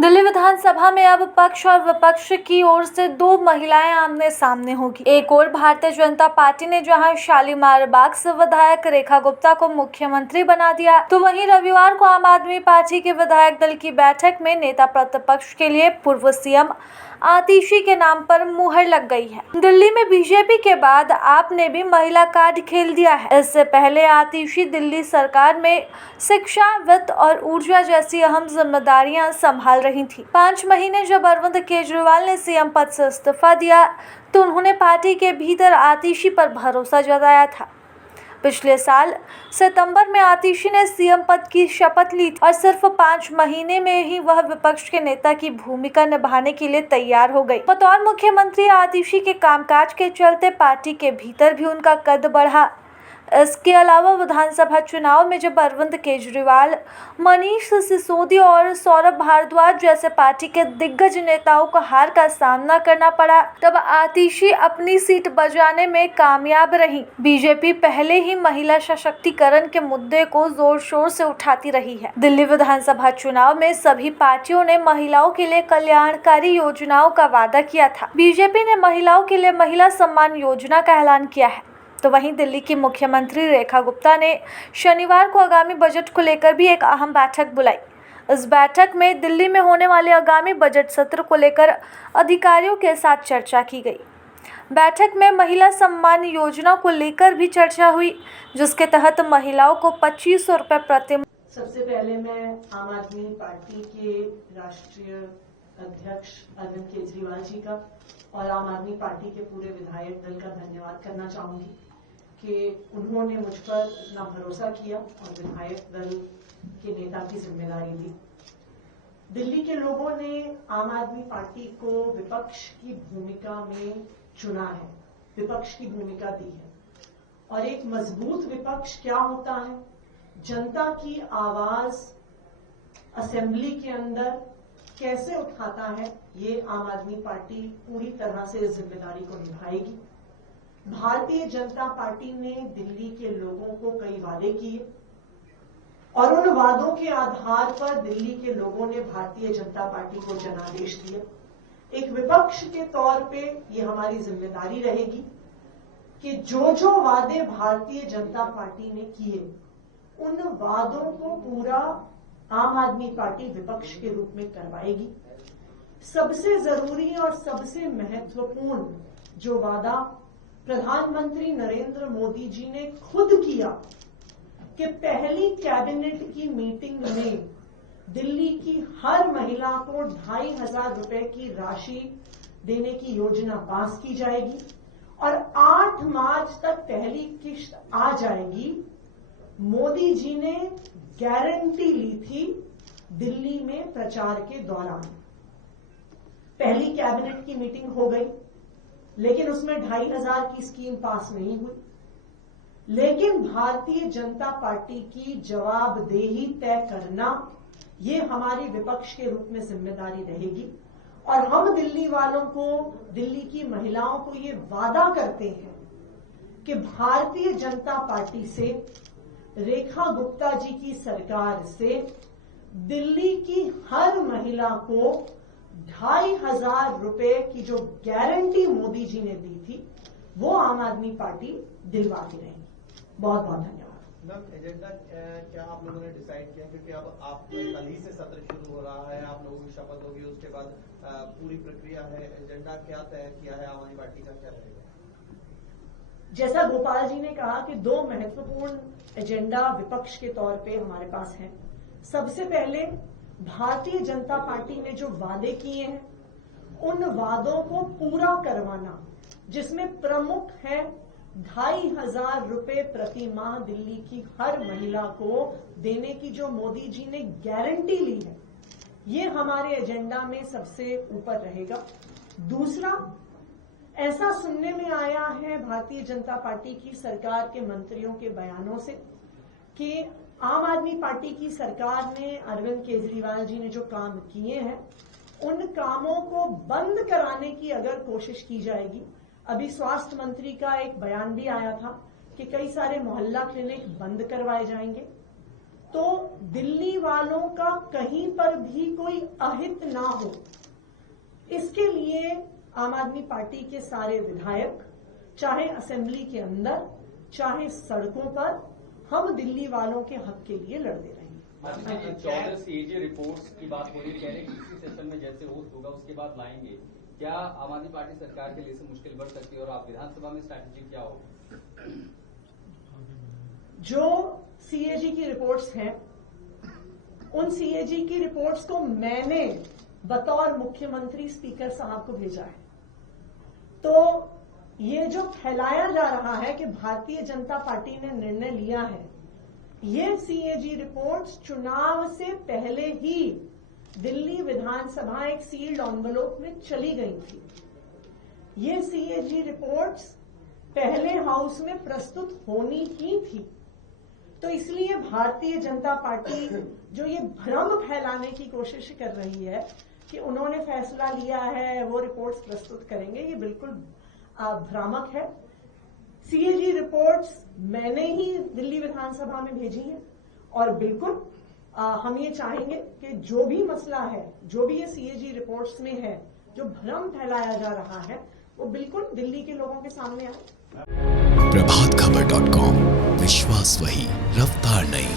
दिल्ली विधानसभा में अब पक्ष और विपक्ष की ओर से दो महिलाएं आमने सामने होगी। एक ओर भारतीय जनता पार्टी ने जहां शालीमार बाग से विधायक रेखा गुप्ता को मुख्यमंत्री बना दिया, तो वहीं रविवार को आम आदमी पार्टी के विधायक दल की बैठक में नेता प्रतिपक्ष के लिए पूर्व सीएम आतिशी के नाम पर मुहर लग गई है। दिल्ली में बीजेपी के बाद आप ने भी महिला कार्ड खेल दिया है। इससे पहले आतिशी दिल्ली सरकार में शिक्षा, वित्त और ऊर्जा जैसी अहम जिम्मेदारियां संभाल रही थी। 5 महीने जब अरविंद केजरीवाल ने सीएम पद से इस्तीफा दिया तो उन्होंने पार्टी के भीतर आतिशी पर भरोसा जताया था। पिछले साल सितंबर में आतिशी ने सीएम पद की शपथ ली थी और सिर्फ 5 महीने में ही वह विपक्ष के नेता की भूमिका निभाने के लिए तैयार हो गई। बतौर मुख्यमंत्री आतिशी के कामकाज के चलते पार्टी के भीतर भी उनका कद बढ़ा। इसके अलावा विधानसभा चुनाव में जब अरविंद केजरीवाल, मनीष सिसोदिया और सौरभ भारद्वाज जैसे पार्टी के दिग्गज नेताओं को हार का सामना करना पड़ा, तब आतिशी अपनी सीट बचाने में कामयाब रही। बीजेपी पहले ही महिला सशक्तिकरण के मुद्दे को जोर शोर से उठाती रही है। दिल्ली विधानसभा चुनाव में सभी पार्टियों ने महिलाओं के लिए कल्याणकारी योजनाओं का वादा किया था। बीजेपी ने महिलाओं के लिए महिला सम्मान योजना का ऐलान किया है, तो वहीं दिल्ली की मुख्यमंत्री रेखा गुप्ता ने शनिवार को आगामी बजट को लेकर भी एक अहम बैठक बुलाई। इस बैठक में दिल्ली में होने वाले आगामी बजट सत्र को लेकर अधिकारियों के साथ चर्चा की गई। बैठक में महिला सम्मान योजना को लेकर भी चर्चा हुई, जिसके तहत महिलाओं को 2500 रुपये प्रति। सबसे पहले मैं आम आदमी पार्टी के राष्ट्रीय अध्यक्ष अरविंद केजरीवाल जी का और आम आदमी पार्टी के पूरे विधायक दल का धन्यवाद करना चाहूंगी कि उन्होंने मुझ पर इतना भरोसा किया और विधायक दल के नेता की जिम्मेदारी दी। दिल्ली के लोगों ने आम आदमी पार्टी को विपक्ष की भूमिका में चुना है, विपक्ष की भूमिका दी है। और एक मजबूत विपक्ष क्या होता है, जनता की आवाज असेंबली के अंदर कैसे उठाता है, ये आम आदमी पार्टी पूरी तरह से इस जिम्मेदारी को निभाएगी। भारतीय जनता पार्टी ने दिल्ली के लोगों को कई वादे किए और उन वादों के आधार पर दिल्ली के लोगों ने भारतीय जनता पार्टी को जनादेश दिया। एक विपक्ष के तौर पे ये हमारी जिम्मेदारी रहेगी कि जो जो वादे भारतीय जनता पार्टी ने किए, उन वादों को पूरा आम आदमी पार्टी विपक्ष के रूप में करवाएगी। सबसे जरूरी और सबसे महत्वपूर्ण जो वादा प्रधानमंत्री नरेंद्र मोदी जी ने खुद किया कि पहली कैबिनेट की मीटिंग में दिल्ली की हर महिला को 2500 रुपए की राशि देने की योजना पास की जाएगी और 8 मार्च तक पहली किश्त आ जाएगी। मोदी जी ने गारंटी ली थी दिल्ली में प्रचार के दौरान। पहली कैबिनेट की मीटिंग हो गई, लेकिन उसमें 2500 की स्कीम पास नहीं हुई। लेकिन भारतीय जनता पार्टी की जवाबदेही तय करना, ये हमारी विपक्ष के रूप में जिम्मेदारी रहेगी। और हम दिल्ली वालों को, दिल्ली की महिलाओं को ये वादा करते हैं कि भारतीय जनता पार्टी से, रेखा गुप्ता जी की सरकार से दिल्ली की हर महिला को 2500 रुपए की जो गारंटी मोदी जी ने दी थी, वो आम आदमी पार्टी दिलवाती रहेगी। बहुत बहुत धन्यवाद। मैम, एजेंडा क्या आप लोगों ने डिसाइड किया, क्योंकि अब आप कल ही से सत्र शुरू हो रहा है, आप लोगों की शपथ होगी, उसके बाद पूरी प्रक्रिया है, एजेंडा क्या तय किया है आम आदमी पार्टी का, क्या रहेगा? जैसा गोपाल जी ने कहा कि 2 महत्वपूर्ण एजेंडा विपक्ष के तौर पे हमारे पास हैं। सबसे पहले भारतीय जनता पार्टी ने जो वादे किए हैं, उन वादों को पूरा करवाना, जिसमें प्रमुख है 2500 रुपए प्रति माह दिल्ली की हर महिला को देने की जो मोदी जी ने गारंटी ली है, ये हमारे एजेंडा में सबसे ऊपर रहेगा। दूसरा, ऐसा सुनने में आया है भारतीय जनता पार्टी की सरकार के मंत्रियों के बयानों से कि आम आदमी पार्टी की सरकार ने, अरविंद केजरीवाल जी ने जो काम किए हैं, उन कामों को बंद कराने की अगर कोशिश की जाएगी। अभी स्वास्थ्य मंत्री का एक बयान भी आया था कि कई सारे मोहल्ला क्लिनिक बंद करवाए जाएंगे तो दिल्ली वालों का कहीं पर भी कोई अहित ना हो, इसके लिए आम आदमी पार्टी के सारे विधायक, चाहे असेंबली के अंदर चाहे सड़कों पर, हम दिल्ली वालों के हक के लिए लड़ते रहेंगे। 14 सीएजी रिपोर्ट्स की बात हो रही है, कह रहे हैं कि इसी सेशन में जैसे होस्ट होगा उसके बाद लाएंगे। क्या आम आदमी पार्टी सरकार के लिए से मुश्किल बढ़ सकती है और आप विधानसभा में स्ट्रैटेजी क्या होगी? जो सीएजी की रिपोर्ट्स हैं, उन सीएजी की रिपोर्ट्स को मैंने बतौर मुख्यमंत्री स्पीकर साहब को भेजा है। तो ये जो फैलाया जा रहा है कि भारतीय जनता पार्टी ने निर्णय लिया है, ये सीएजी रिपोर्ट्स चुनाव से पहले ही दिल्ली विधानसभा एक सील्ड एनवेलप में चली गई थी। ये सीएजी रिपोर्ट्स पहले हाउस में प्रस्तुत होनी ही थी। तो इसलिए भारतीय जनता पार्टी जो ये भ्रम फैलाने की कोशिश कर रही है कि उन्होंने फैसला लिया है, वो रिपोर्ट्स प्रस्तुत करेंगे, ये बिल्कुल भ्रामक है। सीएजी रिपोर्ट्स मैंने ही दिल्ली विधानसभा में भेजी हैं और बिल्कुल हम ये चाहेंगे कि जो भी मसला है, जो भी ये सीएजी रिपोर्ट्स में है, जो भ्रम फैलाया जा रहा है, वो बिल्कुल दिल्ली के लोगों के सामने आए। प्रभातखबर.com, विश्वास वही, रफ्तार नहीं।